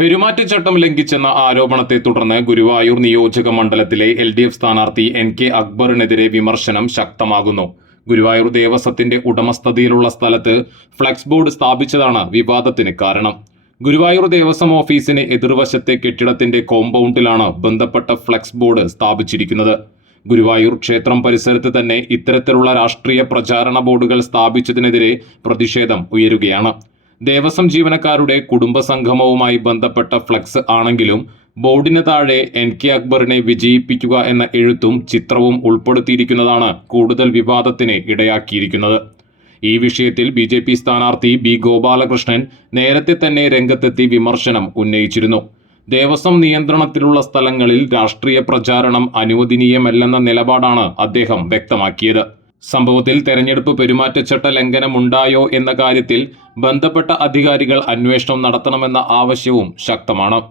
പെരുമാറ്റച്ചട്ടം ലംഘിച്ചെന്ന ആരോപണത്തെ തുടർന്ന് ഗുരുവായൂർ നിയോജക മണ്ഡലത്തിലെ LDF സ്ഥാനാർത്ഥി NK അക്ബറിനെതിരെ വിമർശനം ശക്തമാകുന്നു. ഗുരുവായൂർ ദേവസ്വത്തിന്റെ ഉടമസ്ഥതയിലുള്ള സ്ഥലത്ത് ഫ്ലെക്സ് ബോർഡ് സ്ഥാപിച്ചതാണ് വിവാദത്തിന് കാരണം. ഗുരുവായൂർ ദേവസ്വം ഓഫീസിന് എതിർവശത്തെ കെട്ടിടത്തിന്റെ കോമ്പൗണ്ടിലാണ് ബന്ധപ്പെട്ട ഫ്ലെക്സ് ബോർഡ് സ്ഥാപിച്ചിരിക്കുന്നത്. ഗുരുവായൂർ ക്ഷേത്രം പരിസരത്ത് തന്നെ ഇത്തരത്തിലുള്ള രാഷ്ട്രീയ പ്രചാരണ ബോർഡുകൾ സ്ഥാപിച്ചതിനെതിരെ പ്രതിഷേധം ഉയരുകയാണ്. ദേവസ്വം ജീവനക്കാരുടെ കുടുംബസംഗമവുമായി ബന്ധപ്പെട്ട ഫ്ലെക്സ് ആണെങ്കിലും ബോർഡിന് താഴെ NK അക്ബറിനെ വിജയിപ്പിക്കുക എന്ന എഴുത്തും ചിത്രവും ഉൾപ്പെടുത്തിയിരിക്കുന്നതാണ് കൂടുതൽ വിവാദത്തിന് ഇടയാക്കിയിരിക്കുന്നത്. ഈ വിഷയത്തിൽ BJP സ്ഥാനാർത്ഥി B ഗോപാലകൃഷ്ണൻ നേരത്തെ തന്നെ രംഗത്തെത്തി വിമർശനം ഉന്നയിച്ചിരുന്നു. ദേവസ്വം നിയന്ത്രണത്തിലുള്ള സ്ഥലങ്ങളിൽ രാഷ്ട്രീയ പ്രചാരണം അനുവദനീയമല്ലെന്ന നിലപാടാണ് അദ്ദേഹം വ്യക്തമാക്കിയത്. സംഭവത്തിൽ തെരഞ്ഞെടുപ്പ് പെരുമാറ്റച്ചട്ട ലംഘനമുണ്ടായോ എന്ന കാര്യത്തിൽ ബന്ധപ്പെട്ട അധികാരികൾ അന്വേഷണം നടത്തണമെന്ന ആവശ്യവും ശക്തമാണ്.